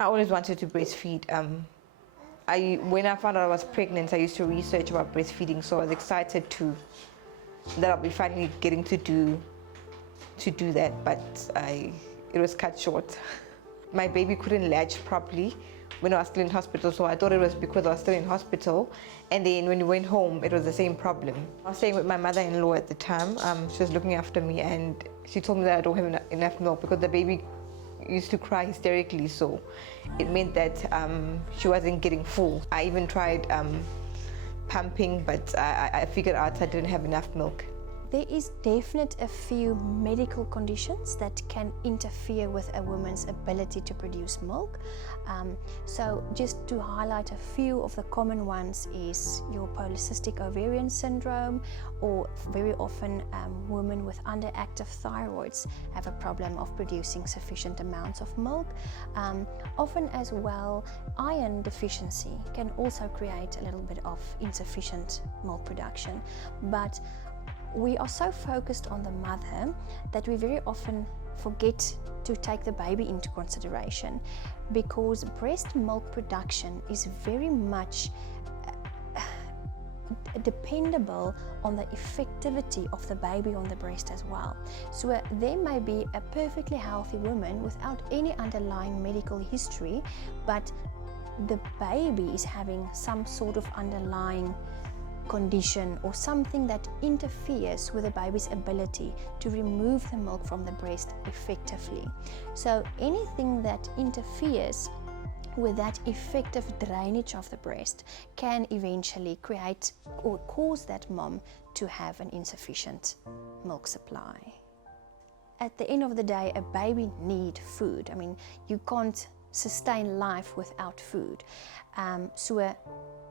I always wanted to breastfeed. When I found out I was pregnant, I used to research about breastfeeding, so I was excited that I'll be finally getting to do that, but it was cut short. My baby couldn't latch properly when I was still in hospital, so I thought it was because I was still in hospital. And then when we went home, it was the same problem. I was staying with my mother-in-law at the time. She was looking after me, and she told me that I don't have enough milk because the baby used to cry hysterically, so it meant that she wasn't getting full. I even tried pumping, but I figured out I didn't have enough milk. There is definitely a few medical conditions that can interfere with a woman's ability to produce milk. So just to highlight a few of the common ones is your polycystic ovarian syndrome, or very often women with underactive thyroids have a problem of producing sufficient amounts of milk. Often as well, iron deficiency can also create a little bit of insufficient milk production. But we are so focused on the mother that we very often forget to take the baby into consideration, because breast milk production is very much dependable on the effectivity of the baby on the breast as well. So there may be a perfectly healthy woman without any underlying medical history, but the baby is having some sort of underlying condition or something that interferes with the baby's ability to remove the milk from the breast effectively. So anything that interferes with that effective drainage of the breast can eventually create or cause that mom to have an insufficient milk supply. At the end of the day, a baby needs food. I mean, you can't sustain life without food.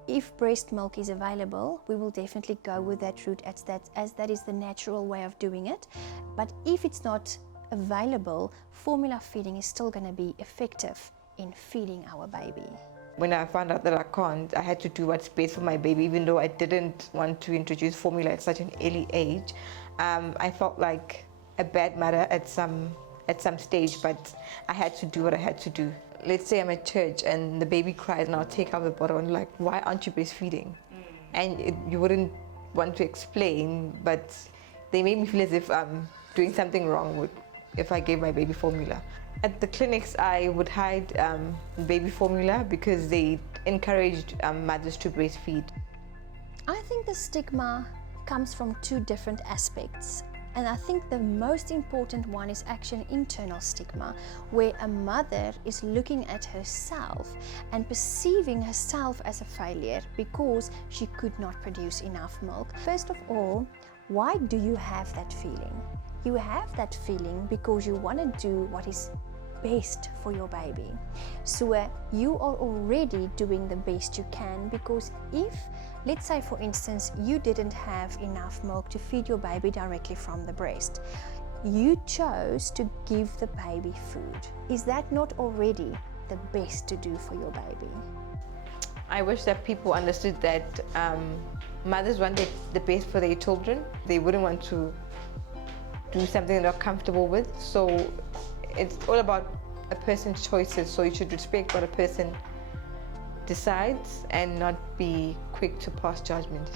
If breast milk is available, we will definitely go with that route as that is the natural way of doing it. But if it's not available, formula feeding is still going to be effective in feeding our baby. When I found out that I can't, I had to do what's best for my baby, even though I didn't want to introduce formula at such an early age. I felt like a bad mother at some stage, but I had to do what I had to do. Let's say I'm at church and the baby cries and I'll take out the bottle and like, why aren't you breastfeeding? And you wouldn't want to explain, but they made me feel as if I'm doing something wrong if I gave my baby formula. At the clinics, I would hide baby formula because they encouraged mothers to breastfeed. I think the stigma comes from two different aspects. And I think the most important one is actually an internal stigma, where a mother is looking at herself and perceiving herself as a failure because she could not produce enough milk. First of all, why do you have that feeling? You have that feeling because you want to do what is best for your baby. So you are already doing the best you can, because if, let's say for instance, you didn't have enough milk to feed your baby directly from the breast, you chose to give the baby food. Is that not already the best to do for your baby? I wish that people understood that mothers want the best for their children. They wouldn't want to do something they're not comfortable with. So it's all about a person's choices, so you should respect what a person decides and not be quick to pass judgment.